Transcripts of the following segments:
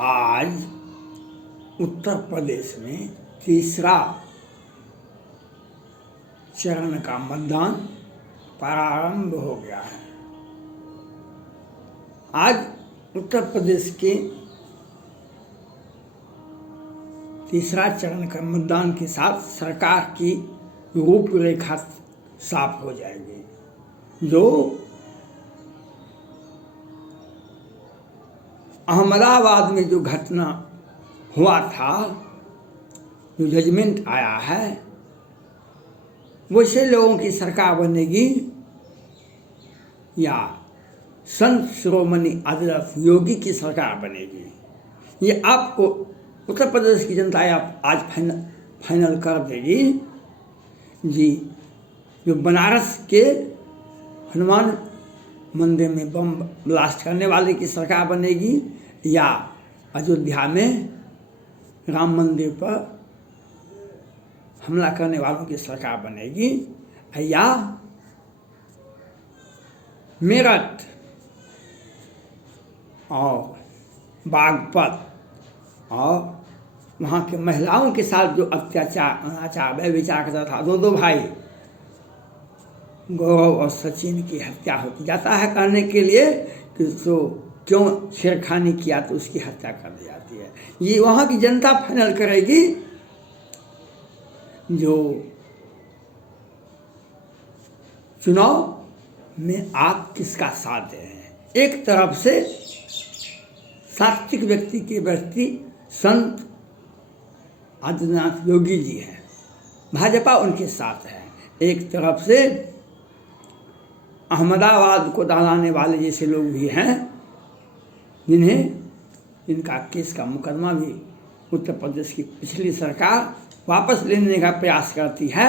आज उत्तर प्रदेश में तीसरा चरण का मतदान प्रारंभ हो गया है। आज उत्तर प्रदेश के तीसरा चरण का मतदान के साथ सरकार की रूपरेखा साफ हो जाएगी। जो अहमदाबाद में जो घटना हुआ था, जो जजमेंट आया है, वैसे लोगों की सरकार बनेगी या संत शिरोमणि आदित्य योगी की सरकार बनेगी, ये आपको उत्तर प्रदेश की जनता आप आज फाइनल कर देगी। जी, जो बनारस के हनुमान मंदिर में बम ब्लास्ट करने वाले की सरकार बनेगी या अयोध्या में राम मंदिर पर हमला करने वालों की सरकार बनेगी, या मेरठ और बागपत और वहाँ के महिलाओं के साथ जो अत्याचार अनाचार व्यभिचार करता था, दो भाई गौरव और सचिन की हत्या होती जाता है करने के लिए कि तो क्यों छेड़खानी किया तो उसकी हत्या कर दी जाती है। ये वहाँ की जनता फाइनल करेगी। जो चुनाव में आप किसका साथ दे रहे हैं? एक तरफ से सात्विक व्यक्ति के व्यक्ति संत आदित्यनाथ योगी जी हैं, भाजपा उनके साथ है। एक तरफ से अहमदाबाद को दहलाने वाले जैसे लोग भी हैं, इनका केस का मुकदमा भी उत्तर प्रदेश की पिछली सरकार वापस लेने का प्रयास करती है।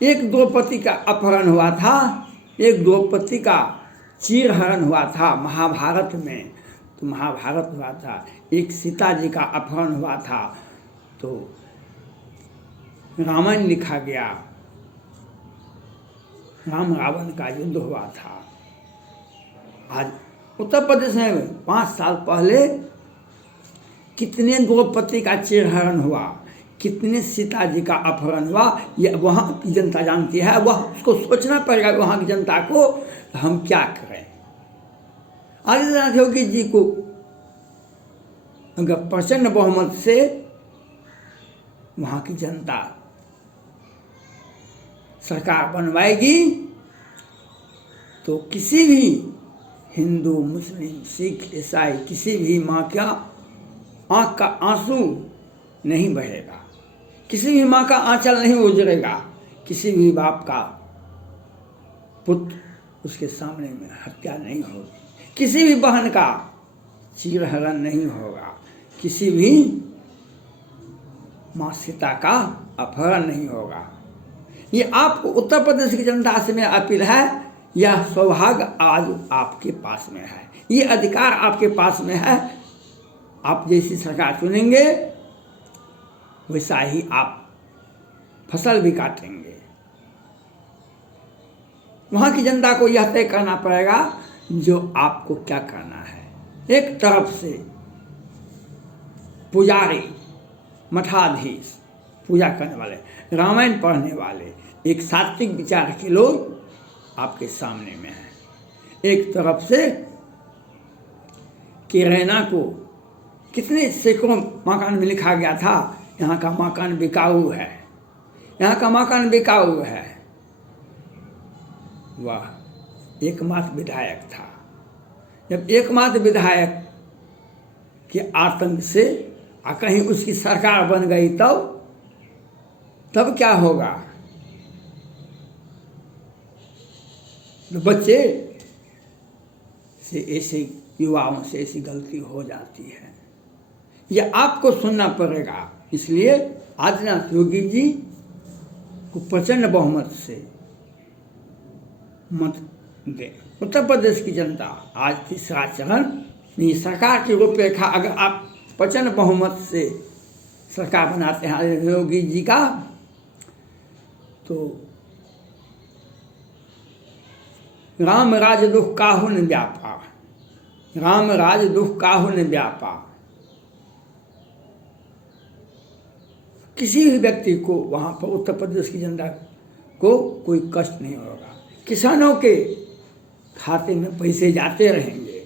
एक द्रौपदी का अपहरण हुआ था, एक द्रौपदी का चीरहरण हुआ था महाभारत में, तो महाभारत हुआ था। एक सीता जी का अपहरण हुआ था, तो रामायण लिखा गया, राम रावण का युद्ध हुआ था। आज उत्तर प्रदेश में 5 साल पहले कितने द्रौपदी का चीरहरण हुआ, कितने सीता जी का अपहरण हुआ, ये वहाँ की जनता जानती है। वह उसको सोचना पड़ेगा वहाँ की जनता को तो हम क्या करें। आदित्यनाथ योगी जी को अगर प्रचंड बहुमत से वहाँ की जनता सरकार बनवाएगी तो किसी भी हिंदू, मुस्लिम, सिख, ईसाई किसी भी माँ का आँख का आंसू नहीं बहेगा, किसी भी माँ का आंचल नहीं उजड़ेगा, किसी भी बाप का पुत्र उसके सामने में हत्या नहीं होगी, किसी भी बहन का चीरहरण नहीं होगा, किसी भी माँ सीता का अपहरण नहीं होगा। ये आपको उत्तर प्रदेश की जनता से मेरा अपील है, यह सौभाग्य आज आपके पास में है, ये अधिकार आपके पास में है। आप जैसी सरकार चुनेंगे वैसा ही आप फसल भी काटेंगे। वहाँ की जनता को यह तय करना पड़ेगा जो आपको क्या करना है। एक तरफ से पुजारी, मठाधीश, पूजा करने वाले, रामायण पढ़ने वाले, एक सात्विक विचार के लोग आपके सामने में हैं। एक तरफ से कि रैना को कितने सैकड़ों मकान में लिखा गया था यहाँ का मकान बिकाऊ है, यहाँ का मकान बिकाऊ है। वह एकमात्र विधायक था। जब एकमात्र विधायक के आतंक से कहीं उसकी सरकार बन गई तब क्या होगा? तो बच्चे से ऐसे युवाओं से ऐसी गलती हो जाती है, यह आपको सुनना पड़ेगा। इसलिए आदित्यनाथ योगी जी को प्रचंड बहुमत से मत दें। उत्तर प्रदेश की जनता आज तीसरा चरण में सरकार की रूपरेखा, अगर आप प्रचंड बहुमत से सरकार बनाते हैं आदित्यनाथ योगी जी का, तो राम राज दुख काहू न व्यापा, राम राज दुख काहू न व्यापा। किसी भी व्यक्ति को वहाँ पर उत्तर प्रदेश की जनता को कोई कष्ट नहीं होगा। किसानों के खाते में पैसे जाते रहेंगे,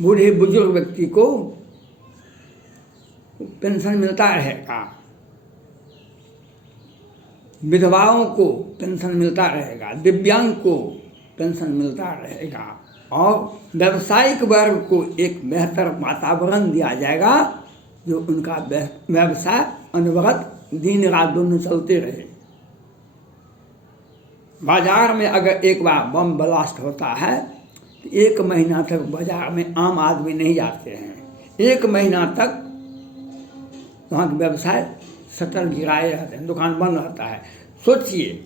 बूढ़े बुजुर्ग व्यक्ति को पेंशन मिलता रहेगा, विधवाओं को पेंशन मिलता रहेगा, दिव्यांग को पेंशन मिलता रहेगा और व्यावसायिक वर्ग को एक बेहतर वातावरण दिया जाएगा जो उनका व्यवसाय अनवरत दिन रात दोनों चलते रहे। बाजार में अगर एक बार बम ब्लास्ट होता है तो 1 महीना तक बाजार में आम आदमी नहीं जाते हैं। 1 महीना तक वहाँ का व्यवसाय शटर गिराए रहते हैं, दुकान बंद रहता है। सोचिए,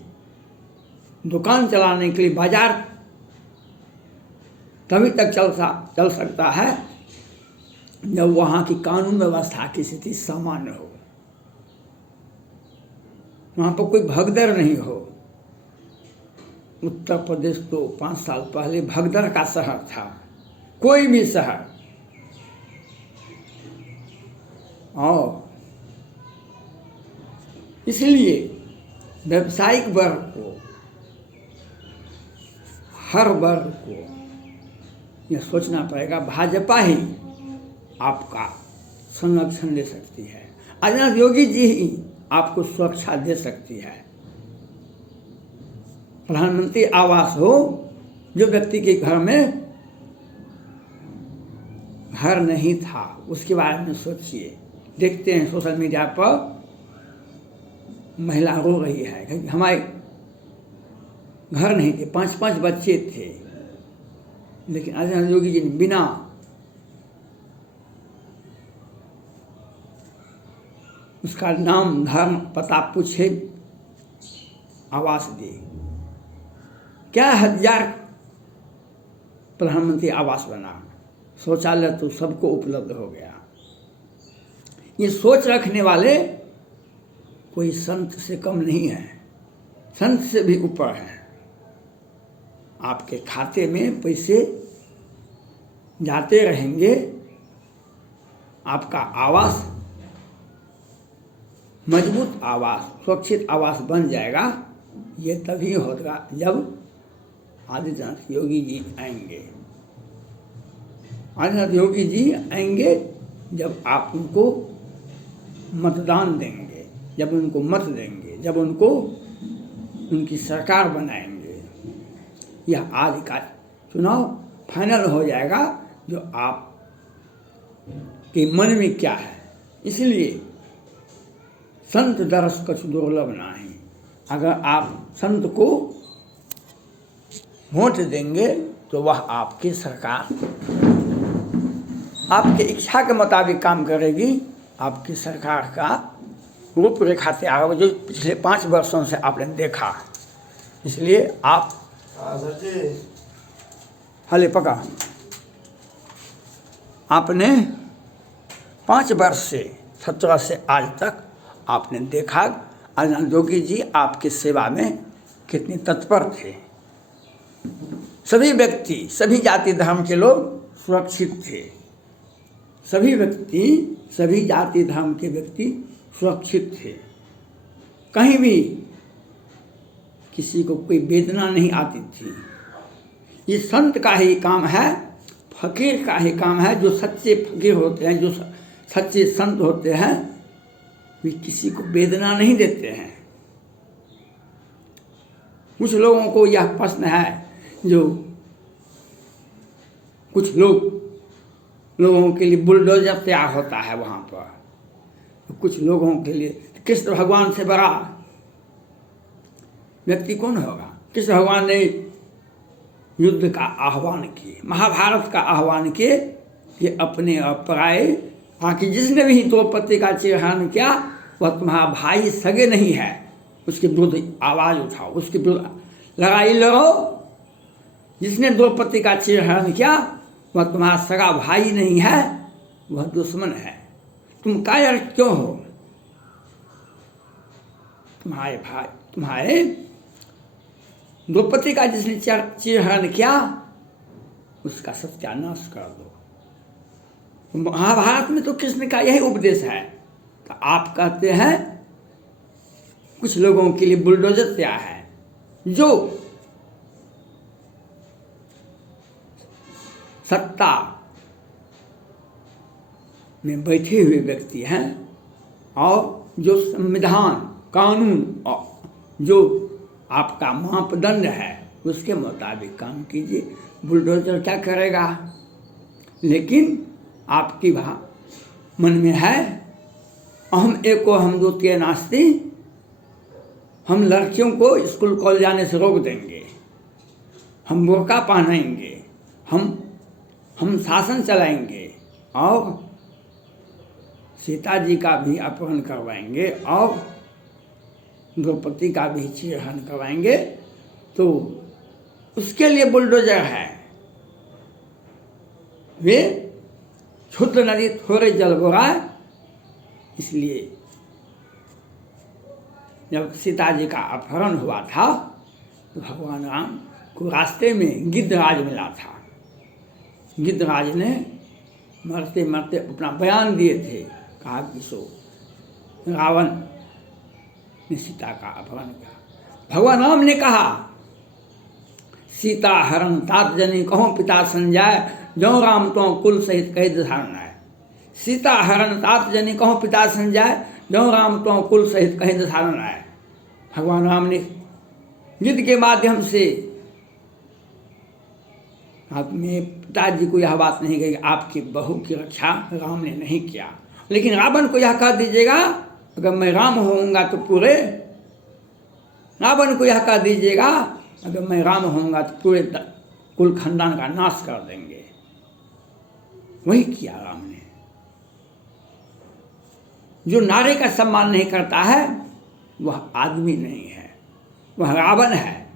दुकान चलाने के लिए बाजार तभी तक चल सकता है जब वहाँ की कानून व्यवस्था की स्थिति सामान्य हो, वहाँ पर कोई भगदड़ नहीं हो। उत्तर प्रदेश तो 5 साल पहले भगदड़ का शहर था, कोई भी शहर। और इसलिए व्यावसायिक वर्ग को, हर वर्ग को यह सोचना पड़ेगा भाजपा ही आपका संरक्षण दे सकती है। आदित्यनाथ योगी जी ही आपको सुरक्षा दे सकती है। प्रधानमंत्री आवास हो, जो व्यक्ति के घर में घर नहीं था उसके बारे में सोचिए। देखते हैं सोशल मीडिया पर महिला रो रही है क्योंकि हमारे घर नहीं थे, 5-5 बच्चे थे, लेकिन आदित्यनाथ योगी जी ने बिना उसका नाम धर्म पता पूछे आवास दी। क्या 1000 प्रधानमंत्री आवास बना, शौचालय तो सबको उपलब्ध हो गया। ये सोच रखने वाले कोई संत से कम नहीं है, संत से भी ऊपर है। आपके खाते में पैसे जाते रहेंगे, आपका आवास मजबूत आवास, सुरक्षित आवास बन जाएगा। ये तभी होगा जब आदित्यनाथ योगी जी आएंगे। आदित्यनाथ योगी जी आएंगे जब आप उनको मतदान देंगे, जब उनको मत देंगे, जब उनको उनकी सरकार बनाएंगे। यह आज का चुनाव फाइनल हो जाएगा जो आप के मन में क्या है। इसलिए संत दरस कछु दुर्लभ नाही। अगर आप संत को वोट देंगे तो वह आपकी सरकार आपकी इच्छा के मुताबिक काम करेगी। आपकी सरकार का रूपरेखा तैयार होगा जो पिछले 5 वर्षों से आपने देखा। इसलिए आप हले पका आपने 5 वर्ष से 17 से आज तक आपने देखा आदित्यनाथ योगी जी आपकी सेवा में कितने तत्पर थे। सभी व्यक्ति, सभी जाति धर्म के लोग सुरक्षित थे। सभी व्यक्ति, सभी जाति धर्म के व्यक्ति सुरक्षित थे। कहीं भी किसी को कोई वेदना नहीं आती थी। ये संत का ही काम है, फकीर का ही काम है। जो सच्चे फकीर होते हैं, जो सच्चे संत होते हैं, वे किसी को वेदना नहीं देते हैं। कुछ लोगों को यह प्रश्न है, जो कुछ लोगों के लिए बुलडोजर तैयार होता है वहाँ पर, तो कुछ लोगों के लिए कृष्ण भगवान से बड़ा व्यक्ति कौन होगा। कृष्ण भगवान ने युद्ध का आह्वान किए, महाभारत का आह्वान किए कि अपने अपराए ताकि जिसने भी द्रौपदी का चिरहरण किया वह तुम्हारा भाई सगे नहीं है, उसके विरुद्ध आवाज़ उठाओ, उसके विरुद्ध लड़ाई लड़ो। जिसने द्रौपदी का चिरहरण किया वह तुम्हारा सगा भाई नहीं है, वह दुश्मन है। तुम कायर क्यों हो। तुम्हारे भाई, तुम्हारे द्रौपदी का जिसने चिरहरण किया उसका सत्यानाश कर दो। महाभारत में तो कृष्ण का यही उपदेश है। तो आप कहते हैं कुछ लोगों के लिए बुलडोजर क्या है? जो सत्ता में बैठे हुए व्यक्ति हैं और जो संविधान कानून और जो आपका मापदंड है उसके मुताबिक काम कीजिए। बुलडोजर क्या करेगा? लेकिन आपकी मन में है अहम एको हम द्वितीय नास्ति, हम लड़कियों को स्कूल कॉलेज जाने से रोक देंगे, हम बुर्का पहनाएंगे, हम शासन चलाएंगे और सीता जी का भी अपहरण करवाएंगे और द्रौपदी का भी चीरहरण करवाएंगे। तो उसके लिए बुलडोजर है। वे क्षुद्र नदी थोड़े जल बोराए, इसलिए जब सीता जी का अपहरण हुआ था तो भगवान राम को रास्ते में गिद्धराज मिला था। गिद्धराज ने मरते मरते अपना बयान दिए थे, कहा कि सो रावण ने सीता का अपहरण किया। भगवान राम ने कहा सीता हरण तात जनी कहो पिता संजय, जो राम तो कुल सहित कही धारणा है। सीता हरण तात जनी कहो पिता संजय, जो राम तो कुल सहित कही धारणा है। भगवान राम ने युद्ध के माध्यम से अपने पिताजी को यह बात नहीं कही, आपकी बहू की रक्षा राम ने नहीं किया। लेकिन रावण को यह कह दीजिएगा अगर मैं राम होऊंगा तो पूरे, रावण को यह कह दीजिएगा अगर मैं राम होऊंगा तो पूरे कुल खानदान का नाश कर देंगे। वही किया राम ने। जो नारी का सम्मान नहीं करता है वह आदमी नहीं है, वह रावण है,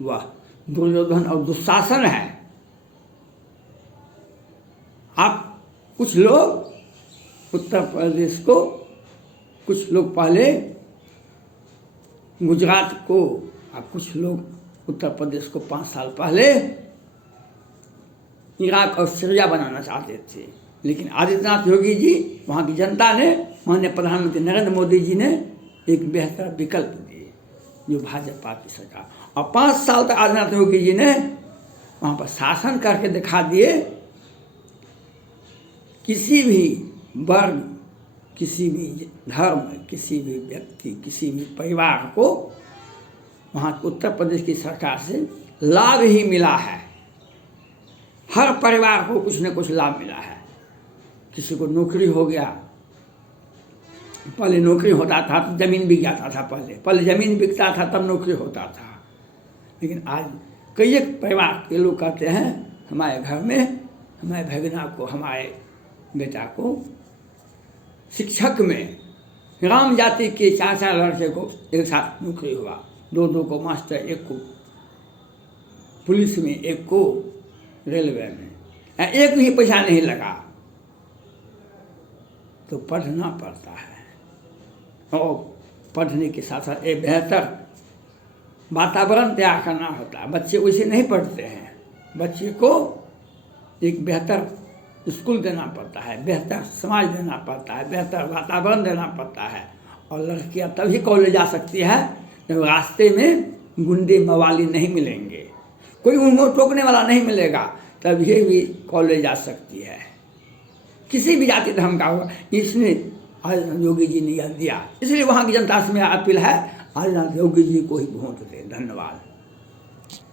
वह दुर्योधन और दुशासन है। आप कुछ लोग उत्तर प्रदेश को, कुछ लोग पहले गुजरात को और कुछ लोग उत्तर प्रदेश को 5 साल पहले इराक और सीरिया बनाना चाहते थे। लेकिन आदित्यनाथ योगी जी, वहाँ की जनता ने, माननीय प्रधानमंत्री नरेंद्र मोदी जी ने एक बेहतर विकल्प दिए, जो भाजपा की सरकार। और 5 साल तक आदित्यनाथ योगी जी ने वहाँ पर शासन करके दिखा दिए। किसी भी वर्ग, किसी भी धर्म, किसी भी व्यक्ति, किसी भी परिवार को वहाँ उत्तर प्रदेश की सरकार से लाभ ही मिला है। हर परिवार को कुछ न कुछ लाभ मिला है। किसी को नौकरी हो गया, पहले नौकरी होता था तो ज़मीन बिक जाता था, पहले ज़मीन बिकता था तब नौकरी होता था। लेकिन आज कई एक परिवार के लोग कहते हैं हमारे घर में हमारे भगना को, हमारे बेटा को शिक्षक में राम जाति के 4 लड़के को एक साथ नौकरी हुआ, 2 को मास्टर, 1 को पुलिस में, 1 को रेलवे में, एक भी पैसा नहीं लगा। तो पढ़ना पड़ता है और पढ़ने के साथ साथ एक बेहतर वातावरण तैयार करना होता है। बच्चे वैसे नहीं पढ़ते हैं, बच्चे को एक बेहतर स्कूल देना पड़ता है, बेहतर समाज देना पड़ता है, बेहतर वातावरण देना पड़ता है। और लड़कियां तभी कॉलेज जा सकती है जब रास्ते में गुंडे मवाली नहीं मिलेंगे, कोई उनको टोकने वाला नहीं मिलेगा, तब ये भी कॉलेज जा सकती है। किसी भी जाति धर्म का होगा, इसने आदित्यनाथ योगी जी ने यह दिया। इसलिए वहाँ की जनता से मेरा अपील है आदित्यनाथ योगी जी को ही वोट दें। धन्यवाद।